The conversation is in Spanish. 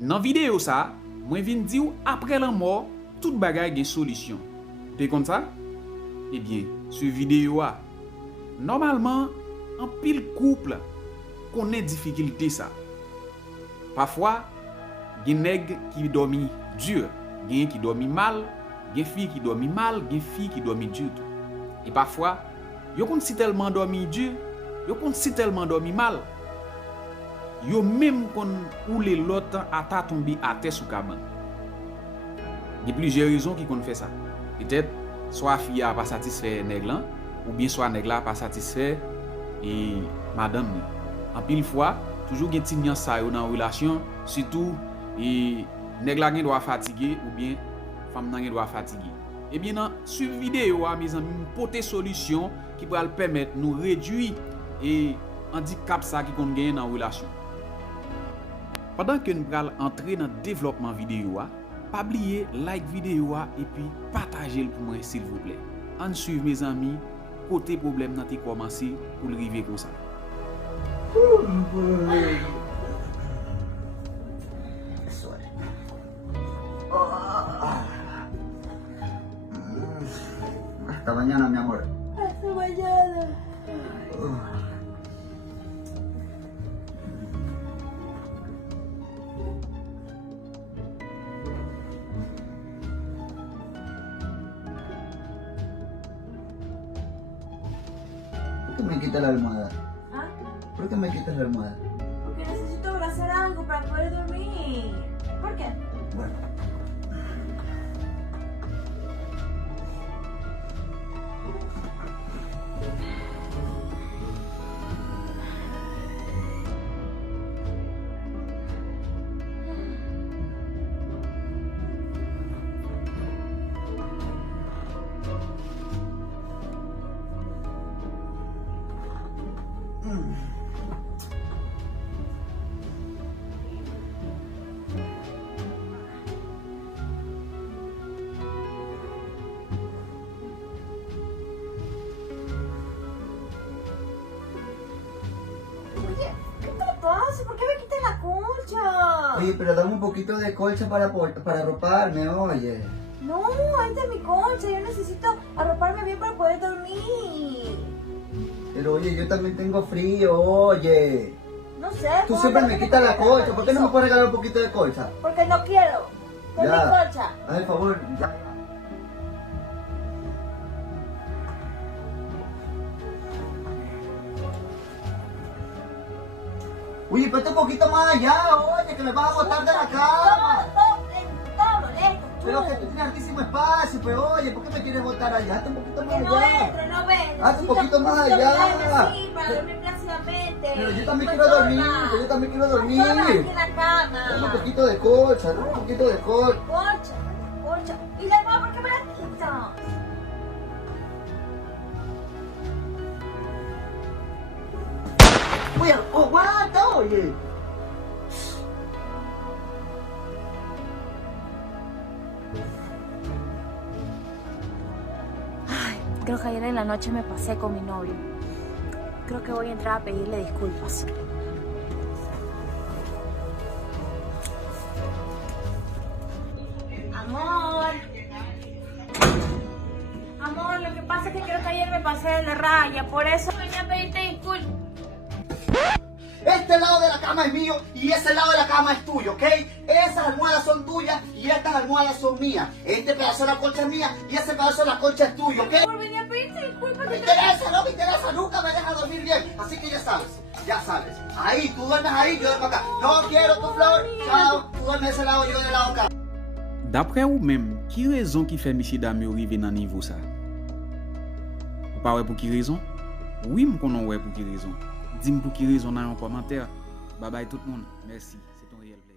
Dans vidéo ça, moi viens dire après la mort, toute bagaille gen solution. T'es comme ça? Eh bien, sur vidéo a, normalement, en pile couple connaît difficulté ça. Parfois, gen nèg qui dormi dur, gen qui dormi mal, gen fille qui dormi mal, gen fille qui dormi dur. Et parfois, yo kon si tellement dormi dur, yo kon si tellement dormi mal. Yo même kon oule l'autre à ta tomber à terre sous cabane. Il y a plusieurs raisons qui kon fait ça. Peut-être soit fille a pas satisfait nèg lan ou bien soit nèg la pas satisfait et madame ni. En pile fois, toujours gen ti nuance ça dans relation, surtout et nèg la gen doit fatiguer ou bien femme nan gen doit fatiguer. Et bien dans sur vidéo mes amis porter solution qui va permettre nous réduire et handicap ça qui kon gagne dans relation. Pendant que nous allons entrer dans le développement vidéo, pas oublier like vidéo et puis partager pour moi s'il vous plaît. En suivre mes amis, côté problème n'a commencé pour le arriver comme ça. Hasta mañana, mi amor. Hasta mañana. ¿Por qué me quitas la almohada? ¿Ah? ¿Por qué me quitas la almohada? Porque necesito hacer algo para poder dormir. ¿Por qué? Bueno. Oye, ¿qué te pasa? ¿Por qué me quitas la colcha? Oye, pero dame un poquito de colcha para arroparme, oye. No, ahí está mi colcha. Yo necesito arroparme bien para poder dormir. Pero oye, yo también tengo frío, oye. No sé. Tú ¿cómo siempre te me pones quitas la con colcha, ¿por qué no me permiso? puedes regalar un poquito de colcha? Porque no quiero. Con mi colcha. Haz el favor, ya. Oye, pero un poquito más allá, oye, que me vas a botar de la cama. Todo molesto. Pero que tú tienes altísimo espacio, pero oye, ¿por qué me quieres botar allá? Hazte un poquito más Que no allá. entro, no ven. Hazte un poquito más allá. Sí, para dormir plácidamente. Pero yo también Pues quiero dormir, toma. yo también quiero dormir. Toma aquí en la cama. Dame un poquito de colcha, dame un poquito de colcha. Colcha, colcha. Y la mamá, ¿por qué me la quitas? Oye, aguanta, oye. Creo que ayer en la noche me pasé con mi novio. Creo que voy a entrar a pedirle disculpas. Amor. Amor, lo que pasa es que creo que ayer me pasé de la raya. Por eso venía a pedirte disculpas. Este lado de la cama es mío y ese lado de la cama es tuyo, ¿ok? Esas almohadas son tuyas y estas almohadas son mías. Este pedazo de la colcha es mía y ese pedazo de la colcha es tuyo, ¿ok? Amor, venía a pedirte disculpas. No me interesa, no me interesa, nunca me deja dormir bien. Así que ya sabes. Ahí, tú duermes ahí, yo duermo acá. No quiero tu flor, chao, tú duermes de ese lado, yo del lado acá. D'après ou même, qui raison qui fait monsieur dame arriver dans niveau ça? Ou pas ouais pour qui raison? Oui, me connais ouais pour qui raison. Dis-moi pour qui raison dans un commentaire. Bye bye tout le monde. Merci. C'est un réel plaisir.